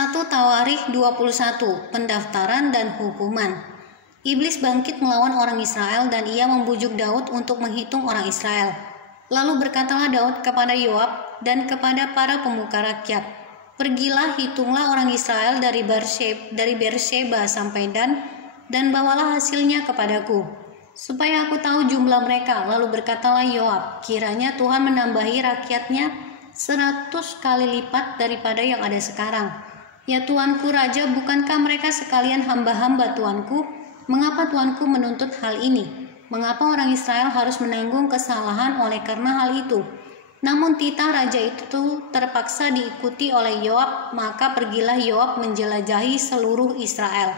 1 Tawarikh 21, pendaftaran dan hukuman. Iblis bangkit melawan orang Israel dan ia membujuk Daud untuk menghitung orang Israel. Lalu berkatalah Daud kepada Yoab dan kepada para pemuka rakyat, "Pergilah, hitunglah orang Israel dari Beersheba sampai Dan bawalah hasilnya kepadaku, supaya aku tahu jumlah mereka." Lalu berkatalah Yoab, "Kiranya Tuhan menambahi rakyatnya 100 kali lipat daripada yang ada sekarang. Ya Tuanku Raja, bukankah mereka sekalian hamba-hamba Tuanku? Mengapa Tuanku menuntut hal ini? Mengapa orang Israel harus menanggung kesalahan oleh karena hal itu?" Namun titah raja itu terpaksa diikuti oleh Yoab, maka pergilah Yoab menjelajahi seluruh Israel.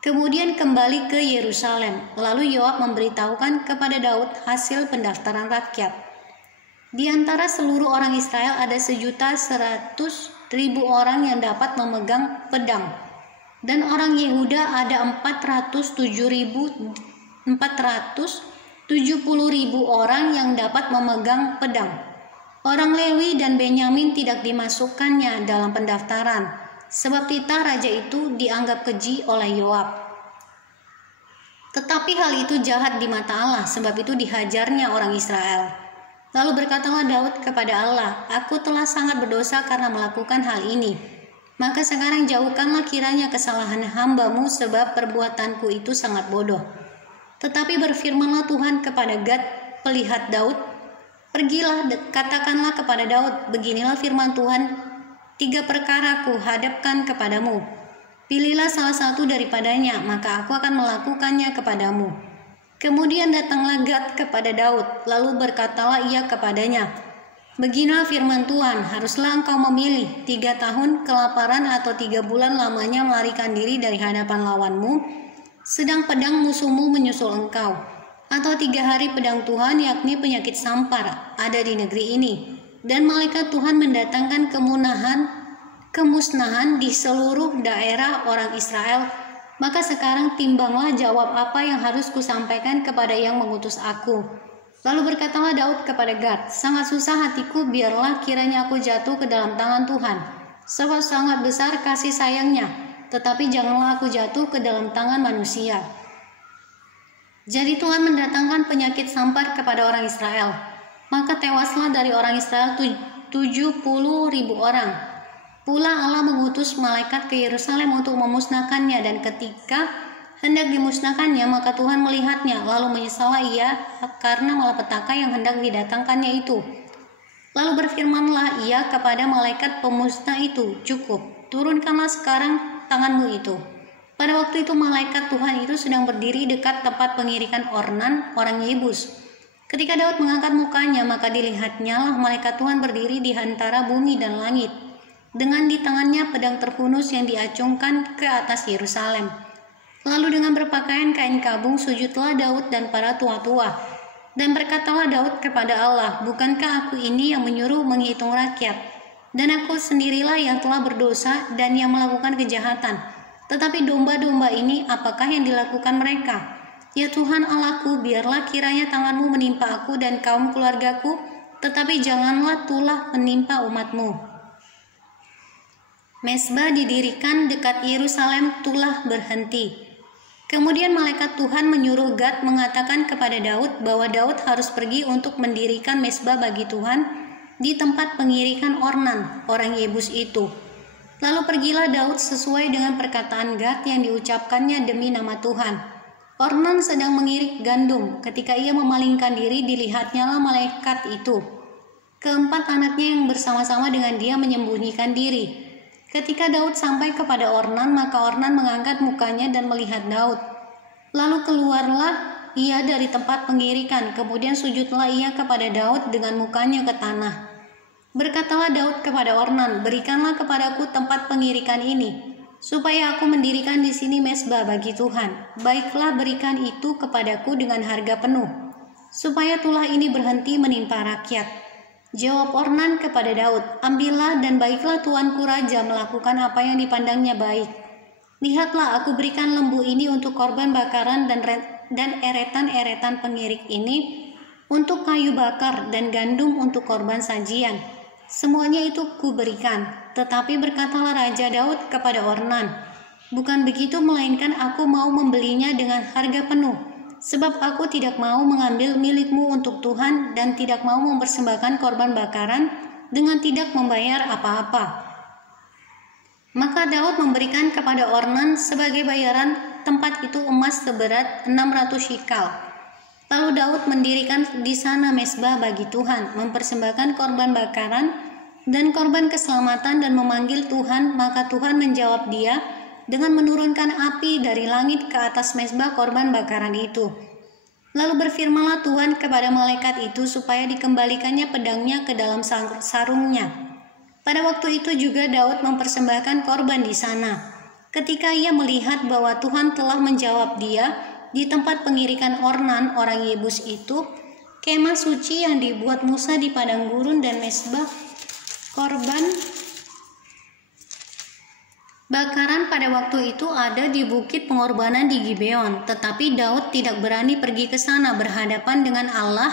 Kemudian kembali ke Yerusalem. Lalu Yoab memberitahukan kepada Daud hasil pendaftaran rakyat. Di antara seluruh orang Israel ada 1.100.000 orang yang dapat memegang pedang, dan orang Yehuda ada 470.000 orang yang dapat memegang pedang. Orang Lewi dan Benyamin tidak dimasukkannya dalam pendaftaran, sebab titah raja itu dianggap keji oleh Yoab. Tetapi hal itu jahat di mata Allah, sebab itu dihajarnya orang Israel. Lalu berkatalah Daud kepada Allah, "Aku telah sangat berdosa karena melakukan hal ini. Maka sekarang jauhkanlah kiranya kesalahan hamba-Mu, sebab perbuatanku itu sangat bodoh." Tetapi berfirmanlah Tuhan kepada Gad, pelihat Daud, "Pergilah, katakanlah kepada Daud, beginilah firman Tuhan, 3 perkara ku hadapkan kepadamu. Pilihlah salah satu daripadanya, maka aku akan melakukannya kepadamu." Kemudian datanglah Gad kepada Daud, lalu berkatalah ia kepadanya, "Beginilah firman Tuhan, haruslah engkau memilih 3 tahun kelaparan atau 3 bulan lamanya melarikan diri dari hadapan lawanmu, sedang pedang musuhmu menyusul engkau, atau 3 hari pedang Tuhan, yakni penyakit sampar, ada di negeri ini, dan malaikat Tuhan mendatangkan kemusnahan di seluruh daerah orang Israel. Maka sekarang timbanglah jawab apa yang harus kusampaikan kepada yang mengutus aku." Lalu berkatalah Daud kepada Gad, "Sangat susah hatiku, biarlah kiranya aku jatuh ke dalam tangan Tuhan, sebab sangat besar kasih sayangnya, tetapi janganlah aku jatuh ke dalam tangan manusia." Jadi Tuhan mendatangkan penyakit sampar kepada orang Israel, maka tewaslah dari orang Israel 70.000 orang. Pula Allah mengutus malaikat ke Yerusalem untuk memusnahkannya, dan ketika hendak dimusnahkannya, maka Tuhan melihatnya, lalu menyesallah ia karena malapetaka yang hendak didatangkannya itu. Lalu berfirmanlah ia kepada malaikat pemusnah itu, "Cukup, turunkanlah sekarang tanganmu itu." Pada waktu itu malaikat Tuhan itu sedang berdiri dekat tempat pengirikan Ornan orang Yebus. Ketika Daud mengangkat mukanya, maka dilihatnyalah malaikat Tuhan berdiri di antara bumi dan langit, dengan di tangannya pedang terhunus yang diacungkan ke atas Yerusalem. Lalu dengan berpakaian kain kabung sujudlah Daud dan para tua-tua. Dan berkatalah Daud kepada Allah, "Bukankah aku ini yang menyuruh menghitung rakyat? Dan aku sendirilah yang telah berdosa dan yang melakukan kejahatan. Tetapi domba-domba ini, apakah yang dilakukan mereka? Ya Tuhan Allahku, biarlah kiranya tangan-Mu menimpa aku dan kaum keluargaku, tetapi janganlah tulah menimpa umat-Mu." Mezbah didirikan dekat Yerusalem telah berhenti. Kemudian malaikat Tuhan menyuruh Gad mengatakan kepada Daud bahwa Daud harus pergi untuk mendirikan mezbah bagi Tuhan di tempat pengirikan Ornan, orang Yebus itu. Lalu pergilah Daud sesuai dengan perkataan Gad yang diucapkannya demi nama Tuhan. Ornan sedang mengirik gandum. Ketika ia memalingkan diri, dilihatnyalah malaikat itu. Keempat anaknya yang bersama-sama dengan dia menyembunyikan diri. Ketika Daud sampai kepada Ornan, maka Ornan mengangkat mukanya dan melihat Daud. Lalu keluarlah ia dari tempat pengirikan, kemudian sujudlah ia kepada Daud dengan mukanya ke tanah. Berkatalah Daud kepada Ornan, "Berikanlah kepadaku tempat pengirikan ini, supaya aku mendirikan di sini mezbah bagi Tuhan. Baiklah, berikan itu kepadaku dengan harga penuh, supaya tulah ini berhenti menimpa rakyat." Jawab Ornan kepada Daud, "Ambillah dan baiklah tuanku raja melakukan apa yang dipandangnya baik. Lihatlah, aku berikan lembu ini untuk korban bakaran dan eretan-eretan pengirik ini untuk kayu bakar dan gandum untuk korban sajian. Semuanya itu kuberikan. Tetapi berkatalah Raja Daud kepada Ornan, bukan begitu, melainkan aku mau membelinya dengan harga penuh, sebab aku tidak mau mengambil milikmu untuk Tuhan dan tidak mau mempersembahkan korban bakaran dengan tidak membayar apa-apa. Maka Daud memberikan kepada Ornan sebagai bayaran tempat itu emas seberat 600 shikal. Lalu Daud mendirikan di sana mezbah bagi Tuhan, mempersembahkan korban bakaran dan korban keselamatan dan memanggil Tuhan. Maka Tuhan menjawab dia dengan menurunkan api dari langit ke atas mezbah korban bakaran itu. Lalu berfirmanlah Tuhan kepada malaikat itu supaya dikembalikannya pedangnya ke dalam sarungnya. Pada waktu itu juga Daud mempersembahkan korban di sana. Ketika ia melihat bahwa Tuhan telah menjawab dia di tempat pengirikan Ornan orang Yebus itu, kemah suci yang dibuat Musa di padang gurun dan mezbah korban bakaran pada waktu itu ada di bukit pengorbanan di Gibeon. Tetapi Daud tidak berani pergi ke sana berhadapan dengan Allah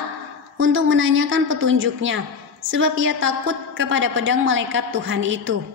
untuk menanyakan petunjuknya, sebab ia takut kepada pedang malaikat Tuhan itu.